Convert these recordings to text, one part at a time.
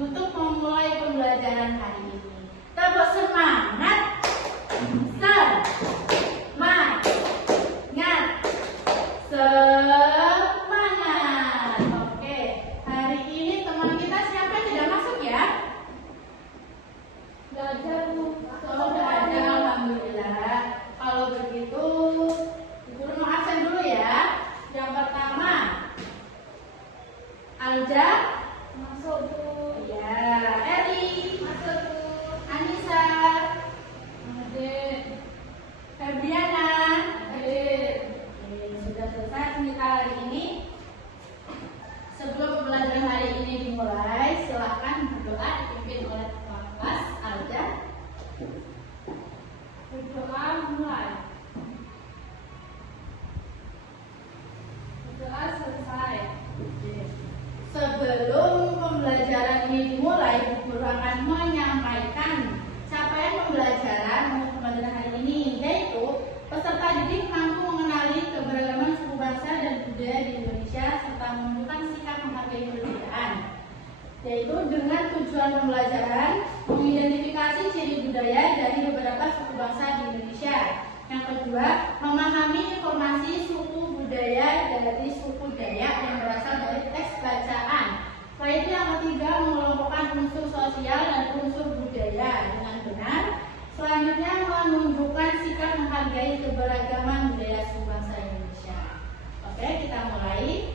untuk memulai pembelajaran hari ini. Tepuk semangat. Semangat. Semangat. Oke, hari ini teman kita siapa yang tidak masuk ya? Tidak ada, Bu. Oh, tidak ada, alhamdulillah. Kalau begitu, guru mau absen dulu ya. Yang pertama, Alja masuk, Bu. Ya, Eri masuk, Bu. Anissa, Adik. Febriana, Adik. Oke, sudah selesai kita hari ini. Sebelum pembelajaran hari ini dimulai, silakan berdoa dipimpin oleh kepala kelas Alja. Berdoa mulai. Berdoa selesai. Sebelum pembelajaran ini dimulai, guru akan menyampaikan capaian pembelajaran untuk pembelajaran hari ini, yaitu peserta didik mampu mengenali keberagaman suku bangsa dan budaya di Indonesia serta menunjukkan sikap menghargai perbedaan, yaitu dengan tujuan pembelajaran mengidentifikasi ciri budaya dari beberapa suku bangsa di Indonesia. Yang kedua, memahami informasi suku budaya dari suku Dayak yang berasal dari teks bacaan. Selain itu yang ketiga, mengelompokkan unsur sosial dan unsur budaya dengan benar. Selanjutnya, menunjukkan sikap menghargai keberagaman budaya suku bangsa Indonesia. Oke, kita mulai.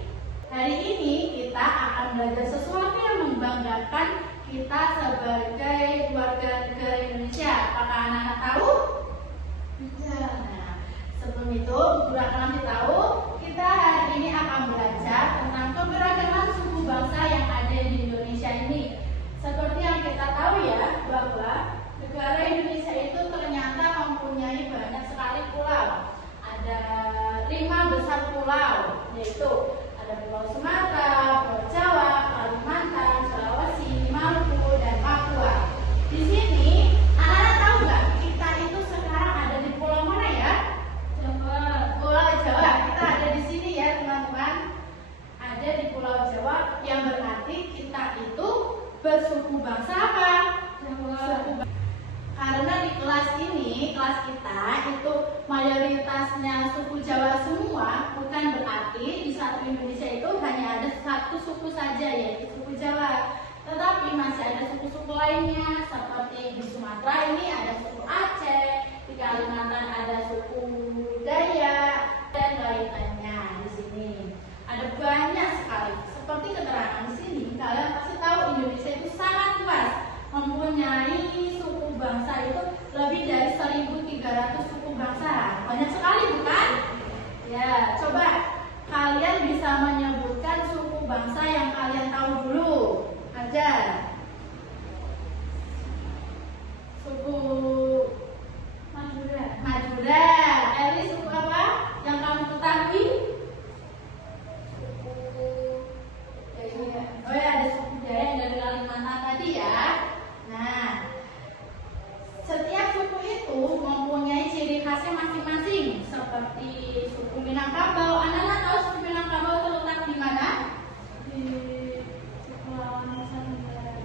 Hari ini kita akan belajar sesuatu yang membanggakan kita sebagai warga negara Indonesia. Apakah anak-anak tahu? Tidak. Nah, sebelum itu, guru akan kasih tahu, kita hari ini akan belajar tentang keberagaman suku bangsa yang ada di Indonesia ini. Seperti yang kita tahu ya, bahwa negara Indonesia itu ternyata mempunyai banyak sekali pulau. Ada 5 besar pulau, yaitu ada Pulau Sumatera, Pulau Jawa, Kalimantan, Sulawesi, Maluku, dan Papua. Di sini, anak-anak tahu nggak kita itu sekarang ada di pulau mana ya? Jawa. Pulau Jawa. Kita ada di sini ya, teman-teman. Ada di Pulau Jawa, yang berarti kita itu bersuku bangsa apa? Jawa. Karena di kelas ini, kelas kita itu mayoritasnya suku Jawa semua, bukan berarti di satu Indonesia itu hanya ada satu suku saja, yaitu suku Jawa. Tetapi masih ada suku-suku lainnya, seperti di Sumatera ini ada suku Aceh, di Kalimantan ada suku Dayak, dan lain-lainnya. Di sini ada banyak sekali. Seperti keterangan di sini, kalian pasti tahu Indonesia itu sangat luas, mempunyai suku bangsa itu lebih dari 1.300 suku bangsa. Banyak sekali, bukan? Ya, coba kalian bisa menyebutkan suku bangsa yang kalian tahu dulu. Aja. Suku Madura. Madura. Eli, suku apa yang kamu ketahui? Suku Dayak. Oh ya, ada suku Dayak dari Kalimantan tadi ya. Nah, setiap suku itu mempunyai ciri khasnya masing-masing, seperti suku Minangkabau. Anak-anak tahu suku Minangkabau terletak di mana? Di Kepulauan Nusantara.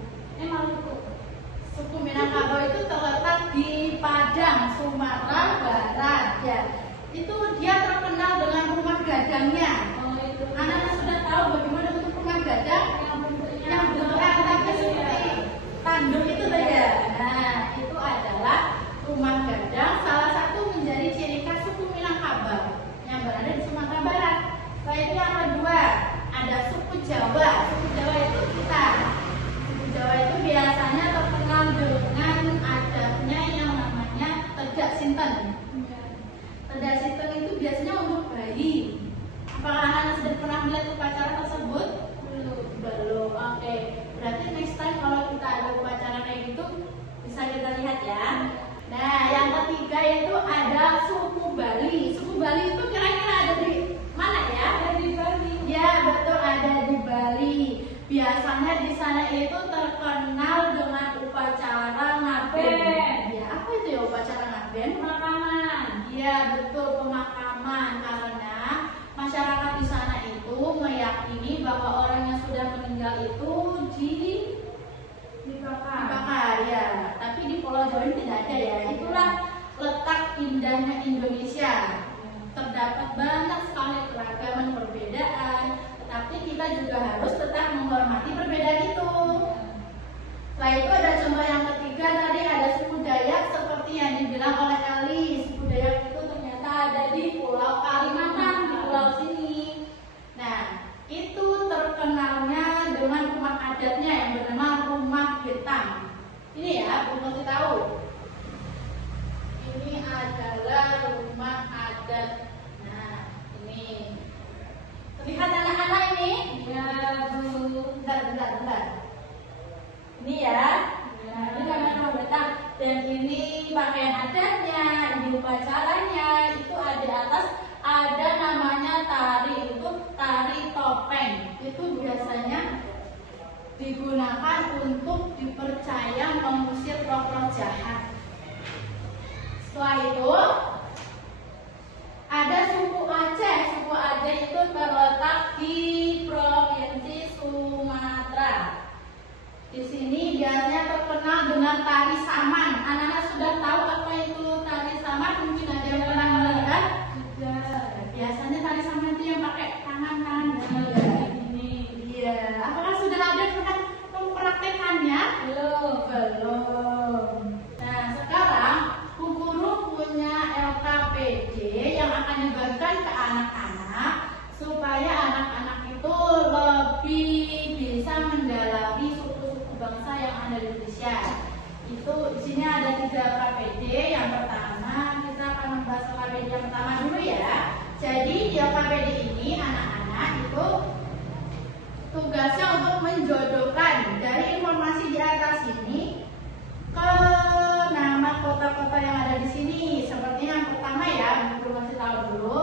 Jawa tidak ada ya. Itulah letak indahnya Indonesia. Terdapat banyak sekali keragaman perbedaan, tetapi kita juga harus tetap menghormati perbedaan itu. Setelah itu ada contoh yang ketiga, tadi ada suku Dayak seperti yang dibilang oleh Eli. Suku Dayak itu ternyata ada di Pulau Kalimantan, di pulau sini. Nah, itu terkenalnya dengan rumah adatnya yang bernama Rumah Betang. Ini ya, belum kasih tahu. Ini adalah rumah adat. Nah, ini terlihat anak-anak ini? Ya, Bu. Bentar. Ini ya. Nah, ini namanya rumah betang. Dan ini pakaian adatnya, ini upacaranya. Itu ada di atas ada namanya tari, itu tari topeng. Itu biasanya digunakan untuk dipercaya mengusir roh-roh jahat. Setelah itu ada suku Aceh. Suku Aceh itu terletak di Provinsi Sumatera. Di sini biasanya terkenal dengan tari saman. Anak-anak sudah tahu apa itu tari saman? Mungkin ada yang pernah melihat. Biasanya tari saman itu yang pakai tangan kan? Ini. Iya. Apakah sudah ada yang pernah mempraktekannya? Belum. Nah, sekarang Bu Guru punya LKPD yang akan dibagikan ke anak-anak supaya anak-anak itu lebih bisa mendalami suku-suku bangsa yang ada di Indonesia. Itu di sini ada 3 LKPD. Yang pertama kita akan membahas LKPD yang pertama dulu ya. Jadi di LKPD ini anak-anak itu tugasnya untuk menjodohkan dari informasi di atas ini ke nama kota-kota yang ada di sini. Seperti yang pertama ya, Bu masih tahu dulu.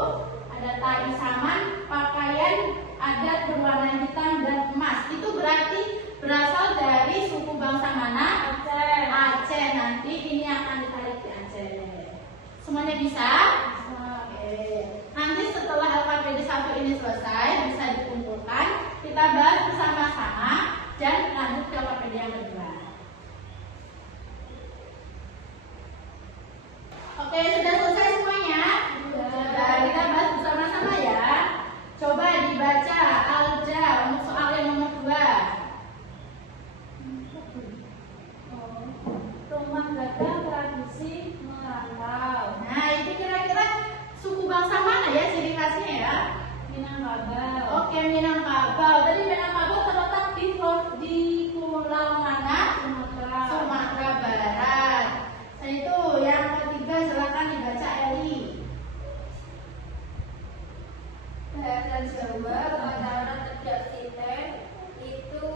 Ada tari saman, pakaian adat berwarna hitam dan emas. Itu berarti berasal dari suku bangsa mana? Aceh. Nanti ini akan ditarik di Aceh. Semuanya bisa? Oke. Nanti setelah LKPD 1 ini selesai, bisa dikumpulkan, kita bahas bersama-sama dan lanjut ke LKPD yang kedua. Oke, sudah selesai semuanya? Sudah. Kita bahas bersama-sama ya. Coba dibaca Alja untuk soal yang nomor 2. Rumah dagang tradisi merantau. Nah, itu kira-kira suku bangsa mana ya ciri khasnya ya? Minangkabau. Oke, Minangkabau. Tadi Minangkabau terletak di pulau mana? Sumatera Barat. Nah, itu yang ketiga, silakan dibaca Eli. Bahasa Jawa pada orang tidak siten itu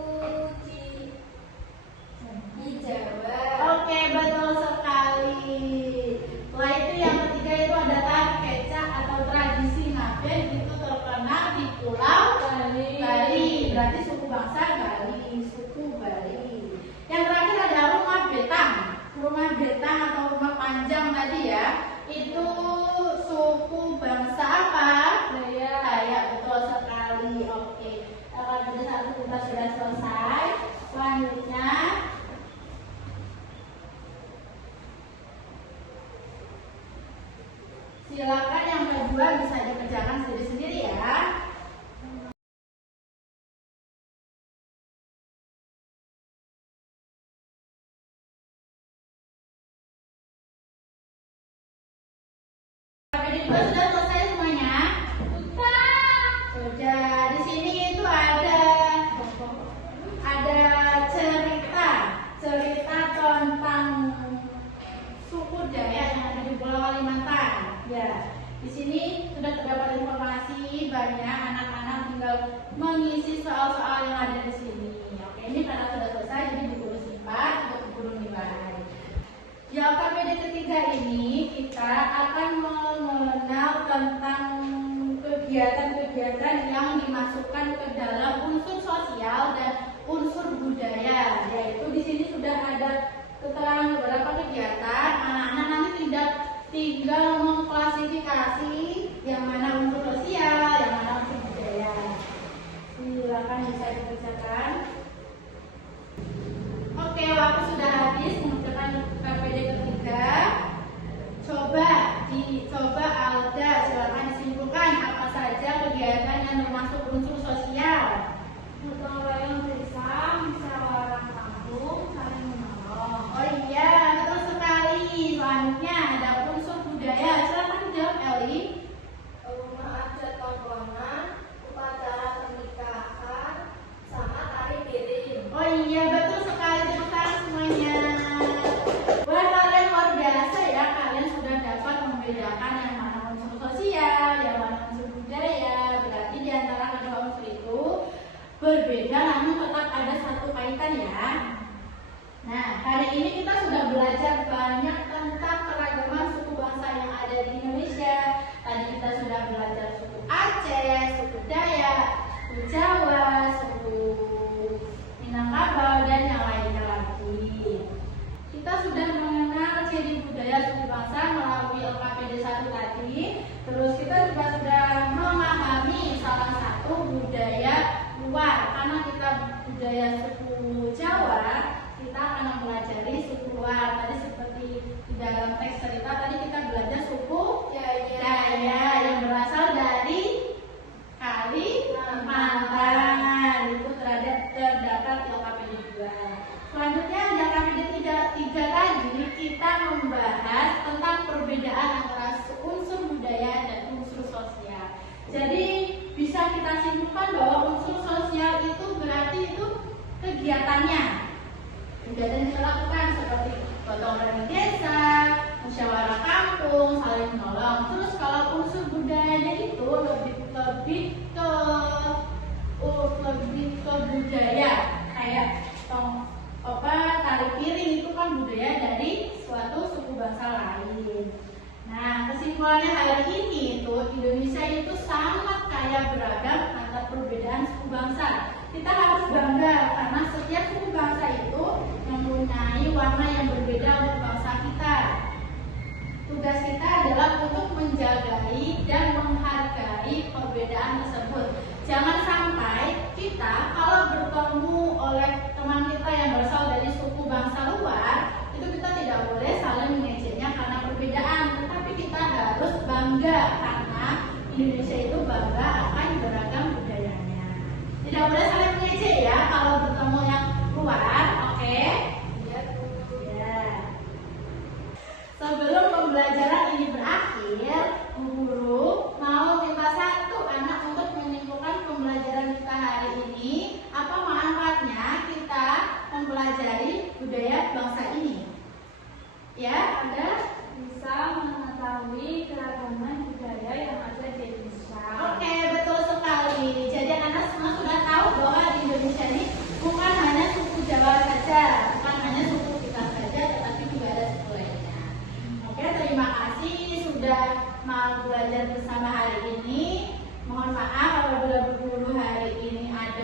di Jawa. Oke, betul sekali. Setelah itu yang ketiga itu ada tari kecak atau tradisi ngaben. Itu terkenal di Pulau Bali. Berarti suku bangsa Bali, suku Bali. Yang terakhir ada rumah betang. Rumah betang atau rumah panjang tadi ya. Itu suku bangsa apa? Dayak, betul sekali. Oke. Kalau satu kita sudah selesai. Selanjutnya silakan yang kedua bisa dikerjakan sendiri-sendiri ya. Sudah selesai semuanya? Sudah. Di sini itu ada cerita tentang suku Dayak yang ada di Pulau Kalimantan. Ya, di sini sudah terdapat informasi banyak. Anak-anak tinggal mengisi soal-soal yang ada di sini. Oke, ini karena sudah selesai, jadi Bu Guru simpan untuk Bu Guru nilai. Di LKPD ketiga ini kita akan mengenal tentang kegiatan-kegiatan yang dimasukkan ke dalam unsur sosial dan unsur budaya. Yaitu di sini sudah ada keterangan beberapa kegiatan. Anak-anak nanti tinggal mengklasifikasi yang mana unsur sosial, yang mana unsur budaya. Silakan bisa dikerjakan. Oke, waktu sudah habis mengerjakan KPD ini kita sudah belajar banyak tentang keragaman suku bangsa yang ada di Indonesia. Tadi kita sudah belajar suku Aceh, suku Dayak, suku Jawa, suku Minangkabau, dan yang lainnya lagi. Kita sudah mengenal ciri budaya suku bangsa melalui LKPD 1 tadi. Terus kita juga sudah memahami salah satu budaya luar. Karena kita budaya suku Jawa, kita akan mempelajari suku luar. Tadi seperti di dalam teks cerita tadi kita belajar suku Daya yang berasal dari Kalimantan. Itu terdapat di LKPD 2. Selanjutnya di LKPD 3 tadi kita membahas tentang perbedaan antara unsur budaya dan unsur sosial. Jadi bisa kita simpulkan bahwa unsur sosial itu berarti itu kegiatannya. Kegiatan yang dilakukan seperti gotong royong desa, musyawarah kampung, saling menolong. Terus kalau unsur budayanya itu lebih ke budaya kayak tari piring itu kan budaya dari suatu suku bangsa lain. Nah, kesimpulannya hari ini itu Indonesia itu sangat kaya beragam antara perbedaan suku bangsa. Kita harus bangga karena setiap suku bangsa itu mempunyai warna yang berbeda untuk bangsa kita. Tugas kita adalah untuk menjagai dan menghargai perbedaan tersebut. Jangan sampai kita kalau bertemu oleh teman kita yang berasal dari suku bangsa luar, itu kita tidak boleh saling mengejeknya karena perbedaan, tetapi kita harus bangga karena Indonesia itu bangga akan beragam budayanya. Tidak boleh saling mengejek ya kalau bertemu yang luar, oke? Ya. Sebelum pembelajaran ini berakhir, guru mau minta satu anak untuk menyimpulkan pembelajaran kita hari ini. Apa manfaatnya kita mempelajari budaya bangsa ini? Ya, ada? Bisa mengetahui keragaman budaya yang ada di Indonesia. Oke, betul sekali. Jadi anak semua sudah tahu bahwa di Indonesia ini bukan hanya suku Jawa saja, bukan hanya suku kita saja, tetapi juga ada suku lainnya. Oke, terima kasih sudah mau belajar bersama hari ini. Mohon maaf apabila guru hari ini ada